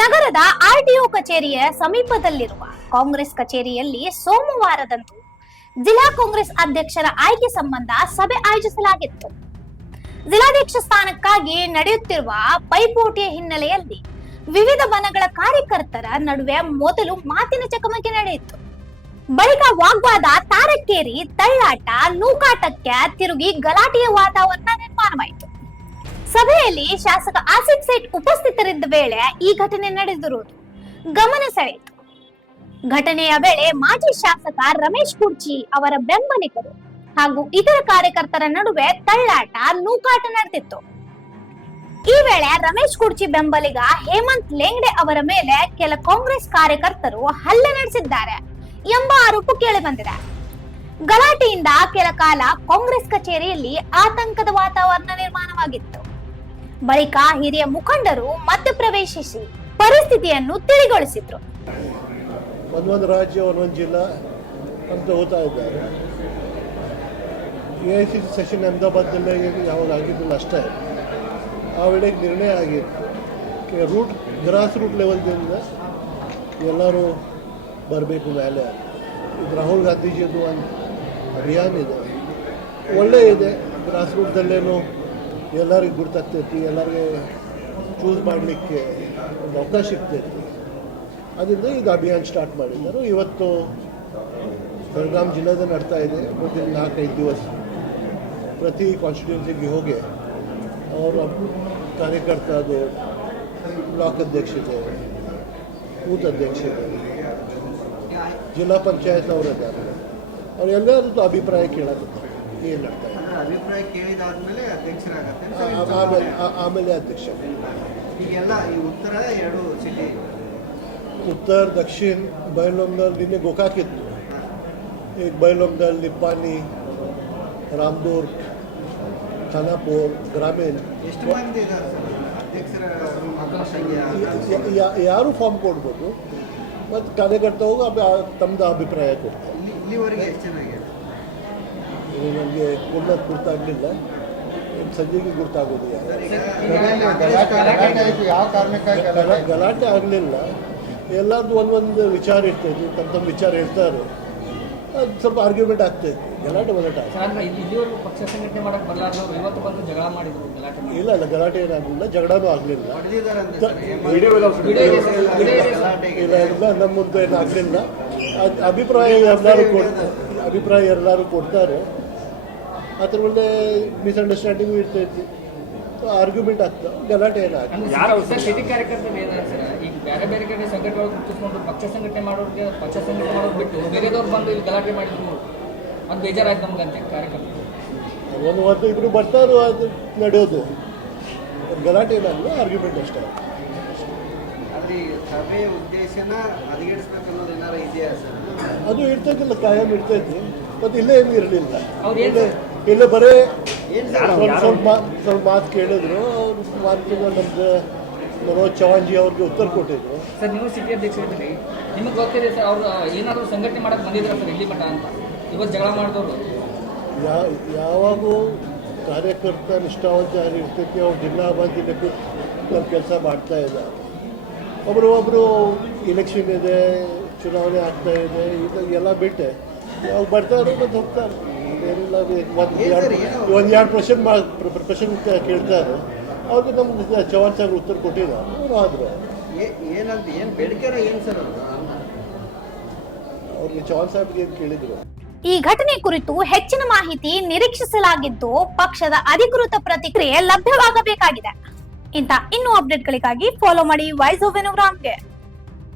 ನಗರದ ಆರ್ಟಿಒ ಕಚೇರಿಯ ಸಮೀಪದಲ್ಲಿರುವ ಕಾಂಗ್ರೆಸ್ ಕಚೇರಿಯಲ್ಲಿ ಸೋಮವಾರದಂದು ಜಿಲ್ಲಾ ಕಾಂಗ್ರೆಸ್ ಅಧ್ಯಕ್ಷರ ಆಯ್ಕೆ ಸಂಬಂಧ ಸಭೆ ಆಯೋಜಿಸಲಾಗಿತ್ತು. ಜಿಲ್ಲಾಧ್ಯಕ್ಷ ಸ್ಥಾನಕ್ಕಾಗಿ ನಡೆಯುತ್ತಿರುವ ಪೈಪೋಟಿಯ ಹಿನ್ನೆಲೆಯಲ್ಲಿ ವಿವಿಧ ಬಣಗಳ ಕಾರ್ಯಕರ್ತರ ನಡುವೆ ಮೊದಲು ಮಾತಿನ ಚಕಮಕಿ ನಡೆಯಿತು. ಬಳಿಕ ವಾಗ್ವಾದ ತಾರಕ್ಕೇರಿ ತಳ್ಳಾಟ ನೂಕಾಟಕ್ಕೆ ತಿರುಗಿ ಗಲಾಟೆಯ ವಾತಾವರಣ ನಿರ್ಮಾಣವಾಯಿತು. ಸಭೆಯಲ್ಲಿ ಶಾಸಕ ಆಸಿಫ್ ಸೇಠ್ ಉಪಸ್ಥಿತರಿದ್ದ ವೇಳೆ ಈ ಘಟನೆ ನಡೆದಿರುವುದು ಗಮನ ಸೆಳೆಯಿತು. ಘಟನೆಯ ವೇಳೆ ಮಾಜಿ ಶಾಸಕ ರಮೇಶ್ ಕುರ್ಚಿ ಅವರ ಬೆಂಬಲಿಗರು ಹಾಗೂ ಇತರ ಕಾರ್ಯಕರ್ತರ ನಡುವೆ ತಳ್ಳಾಟ ನೂಕಾಟ ನಡೆದಿತ್ತು. ಈ ವೇಳೆ ರಮೇಶ್ ಕುರ್ಚಿ ಬೆಂಬಲಿಗ ಹೇಮಂತ್ ಲೆಂಗಡೆ ಅವರ ಮೇಲೆ ಕೆಲ ಕಾಂಗ್ರೆಸ್ ಕಾರ್ಯಕರ್ತರು ಹಲ್ಲೆ ನಡೆಸಿದ್ದಾರೆ ಎಂಬ ಆರೋಪ ಕೇಳಿಬಂದಿದೆ. ಗಲಾಟೆಯಿಂದ ಕೆಲ ಕಾಲ ಕಾಂಗ್ರೆಸ್ ಕಚೇರಿಯಲ್ಲಿ ಆತಂಕದ ವಾತಾವರಣ ನಿರ್ಮಾಣವಾಗಿತ್ತು. ಬಳಿಕ ಹಿರಿಯ ಮುಖಂಡರು ಮಧ್ಯಪ್ರವೇಶಿಸಿ ಪರಿಸ್ಥಿತಿಯನ್ನು ತಿಳಿಗೊಳಿಸಿದ್ರು. ಒಂದೊಂದು ರಾಜ್ಯ ಒಂದೊಂದು ಜಿಲ್ಲಾ ಅಂತ ಹೋಗ್ತಾ ಇದ್ದಾರೆ. AICC ಸೆಷನ್ ಅಹಮದಾಬಾದ್ನಲ್ಲೇ ಯಾವಾಗ ಆಗಿದ್ದಿಲ್ಲ ಅಷ್ಟೇ. ಆ ವೇಳೆಗೆ ನಿರ್ಣಯ ಆಗಿತ್ತು, ಗ್ರಾಸ್ ರೂಟ್ ಲೆವೆಲ್ದಿಂದ ಎಲ್ಲರೂ ಬರಬೇಕು ಮೇಲೆ. ಇದು ರಾಹುಲ್ ಗಾಂಧೀಜಿದು ಒಂದು ಅಭಿಯಾನ ಇದೆ, ಒಳ್ಳೆ ಇದೆ. ಗ್ರಾಸ್ ರೂಟ್ದಲ್ಲೇನು ಎಲ್ಲರಿಗೂ ಗುರ್ತಾಗ್ತೈತಿ, ಎಲ್ಲರಿಗೆ ಚೂಸ್ ಮಾಡಲಿಕ್ಕೆ ಒಂದು ಅವಕಾಶ ಸಿಗ್ತೈತಿ. ಅದರಿಂದ ಇದು ಅಭಿಯಾನ ಸ್ಟಾರ್ಟ್ ಮಾಡಿದ್ದಾರೆ. ಇವತ್ತು ಬೆಳಗಾಂ ಜಿಲ್ಲೆದಲ್ಲಿ ನಡ್ತಾ ಇದೆ. ಮುಂದಿನ 4-5 ದಿವಸ ಪ್ರತಿ ಕಾನ್ಸ್ಟಿಟ್ಯೂನ್ಸಿಗೆ ಹೋಗಿ ಅವರ ಕಾರ್ಯಕರ್ತರು, ಬ್ಲಾಕ್ ಅಧ್ಯಕ್ಷತೆ, ಬೂತ್ ಅಧ್ಯಕ್ಷತೆ, ಜಿಲ್ಲಾ ಪಂಚಾಯತ್ ಅವರಿದ್ದಾರೆ, ಅವರೆಲ್ಲರದ್ದು ಅಭಿಪ್ರಾಯ ಕೇಳಕತ್ತಾರೆ. ಏನು ನಡ್ತಾ ಇದೆ ಅಭಿಪ್ರಾಯ ಕೇಳಿದಾದ್ಮೇಲೆ ಅಧ್ಯಕ್ಷರಾಗತ್ತೆ, ಆಮೇಲೆ ಅಧ್ಯಕ್ಷ. ಈಗೆಲ್ಲ ಈ ಉತ್ತರ 2 ಸಿಟಿ, उत्तर दक्षिण बयलुंगल निन्ने गोकाक इತ್ತು. ಈಗ ಬೈಲೊಂಗಲ್, ನಿಪ್ಪಾಣಿ, ರಾಮದುರ್ಗ್, ಖಾನಾಪುರ, ಗ್ರಾಮೀಣ ಎಷ್ಟು ಮಂದಿ ಇದ್ದಾರೆ ಅಧ್ಯಕ್ಷರ ಯಾರು ಫಾರ್ಮ್ ಕೊಡ್ಬೋದು ಮತ್ತು ಕಾರ್ಯಕರ್ತ ಹೋಗಿ ತಮ್ಮದು ಅಭಿಪ್ರಾಯ ಕೊಡ್ತಾರೆ. ಇಲ್ಲಿವರೆಗೆ ಎಷ್ಟು ಚೆನ್ನಾಗಿದೆ ನನಗೆ ಗುರ್ತಾಗಲಿಲ್ಲ, ಸಂಜೆಗೆ ಗುರ್ತಾಗೋದು. ಯಾವ ಕಾರಣಕ್ಕಾಗಿ ಗಲಾಟೆ ಆಗಲಿಲ್ಲ. ಎಲ್ಲರದ್ದು ಒಂದೊಂದು ವಿಚಾರ ಇರ್ತೈತಿ, ತಮ್ಮ ವಿಚಾರ ಹೇಳ್ತಾರೆ. ಅದು ಸ್ವಲ್ಪ ಆರ್ಗ್ಯುಮೆಂಟ್ ಆಗ್ತೈತಿ, ಗಲಾಟೆ ಬಲಾಟೆ. ಇಲ್ಲಿವರೆಗೂ ಪಕ್ಷ ಸಂಘಟನೆ ಮಾಡಕ್ಕೆ ಬರಲಾರ್ದವ್ರು ಇವತ್ತು ಬಂದು ಜಗಳ ಮಾಡಿದ್ರು. ಇಲ್ಲ, ಗಲಾಟೆ ಏನಾಗಲಿಲ್ಲ, ಜಗಳನೂ ಆಗಲಿಲ್ಲ. ಇಲ್ಲ, ನಮ್ಮ ಮುಂದೆ ಏನಾಗಲಿಲ್ಲ. ಅಭಿಪ್ರಾಯ ಎಲ್ಲರೂ ಕೊಡ್ತಾರೆ. ಅದ್ರ ಒಳ್ಳೆ ಮಿಸ್ಅಂಡರ್ಸ್ಟ್ಯಾಂಡಿಂಗು ಇರ್ತೈತಿ, ಆರ್ಗ್ಯುಮೆಂಟ್ ಆಗ್ತದೆ, ಗಲಾಟೆ ಏನಾಗ್ತದೆ. ಸಿಟಿ ಕಾರ್ಯಕರ್ತರು ಏನಾಗ್ತಾರೆ, ಈಗ ಬೇರೆ ಬೇರೆ ಕಡೆ ಸಂಘಟನೆಗಳು ಗುರುತಿಸ್ಕೊಂಡು ಪಕ್ಷ ಸಂಘಟನೆ ಮಾಡೋರಿಗೆ ಪಕ್ಷ ಸಂಘಟನೆ ಮಾಡೋದು ಬಿಟ್ಟು ಬೇರೆದವ್ರು ಬಂದು ಇಲ್ಲಿ ಗಲಾಟೆ ಮಾಡಿದ್ರು ಅದು ಬೇಜಾರಾಯ್ತು ನಮ್ಗಂತೆ ಕಾರ್ಯಕರ್ತರು. ಒಂದು ಇಬ್ಬರು ಬರ್ತಾರೋ ಅದು ನಡೆಯೋದು, ಗಲಾಟೆ ಏನಾಗಲ್ಲ, ಆರ್ಗ್ಯುಮೆಂಟ್ ಅಷ್ಟೇ. ಆದರೆ ಸಭೆಯ ಉದ್ದೇಶನ ಹದಗೆಡಿಸ್ಬೇಕು ಅನ್ನೋದು ಏನಾರ ಇದೆಯಾ ಸರ್? ಅದು ಇರ್ತೈತಿಲ್ಲ, ಕಾಯಂ ಇರ್ತೈತಿ. ಮತ್ತು ಇಲ್ಲೇ ಏನು ಇರಲಿಲ್ಲ, ಇಲ್ಲೇ ಬರೇ ಸ್ವಲ್ಪ ಮಾತು ಕೇಳಿದ್ರು. ಅವ್ರು ಮಾತಿನ ನಮ್ದು ಮನೋಜ್ ಚವಾನ್ಜಿ ಅವ್ರಿಗೆ ಉತ್ತರ ಕೊಟ್ಟಿದ್ರು. ಸರ್, ನೀವು ಸಿಟಿ ಅಧ್ಯಕ್ಷರಿದ್ದೀರಿ, ನಿಮಗೆ ಗೊತ್ತಿದೆ ಸರ್, ಅವ್ರು ಏನಾದರೂ ಸಂಘಟನೆ ಮಾಡಕ್ಕೆ ಬಂದಿದ್ರು ಸರ್ ಇಲ್ಲಿ ಮಠ ಅಂತ ಇವತ್ತು ಜಗಳ ಮಾಡಿದವರು? ಯಾವಾಗೂ ಕಾರ್ಯಕರ್ತ ನಿಷ್ಠಾವಂತ ಯಾರು ಇರ್ತೈತಿ ಅವ್ರು ಜಿಲ್ಲಾ ದಿನಕ್ಕೂ ನಮ್ಮ ಕೆಲಸ ಮಾಡ್ತಾ ಇದ್ದಾರೆ. ಒಬ್ಬರು ಇಲೆಕ್ಷನ್ ಇದೆ, ಚುನಾವಣೆ ಆಗ್ತಾ ಇದೆ, ಇದೆಲ್ಲ ಬಿಟ್ಟೆ ಯಾವಾಗ ಬರ್ತಾರೆ ಮತ್ತು ಹೋಗ್ತಾರೆ. ಏನಿಲ್ಲ, ಒಂದು ಪ್ರಶ್ನೆ ಕೇಳ್ತಾರೆ. ಅವ್ರಿಗೆ ನಮ್ಗೆ ಚವಾನ್ ಸಾಹೇಬ್ ಉತ್ತರ ಕೊಟ್ಟಿದ್ದಾರೆ. ಅವರು ಆದರು ಏನಂತ ಏನು ಬೇಡಿಕೆರ ಏನು ಸರ್ ಅವ್ರಿಗೆ ಚವಾನ್ ಸಾಹೇಬ್ಗೆ ಏನು ಕೇಳಿದ್ರು. ಈ ಘಟನೆ ಕುರಿತು ಹೆಚ್ಚಿನ ಮಾಹಿತಿ ನಿರೀಕ್ಷಿಸಲಾಗಿದ್ದು ಪಕ್ಷದ ಅಧಿಕೃತ ಪ್ರತಿಕ್ರಿಯೆ ಲಭ್ಯವಾಗಬೇಕಾಗಿದೆ. ಇಂಥ ಇನ್ನೂ ಅಪ್ಡೇಟ್ಗಳಿಗಾಗಿ ಫಾಲೋ ಮಾಡಿ ವಾಯ್ಸ್ ಆಫ್ ವೆನುಗ್ರಾಮ್ಗೆ.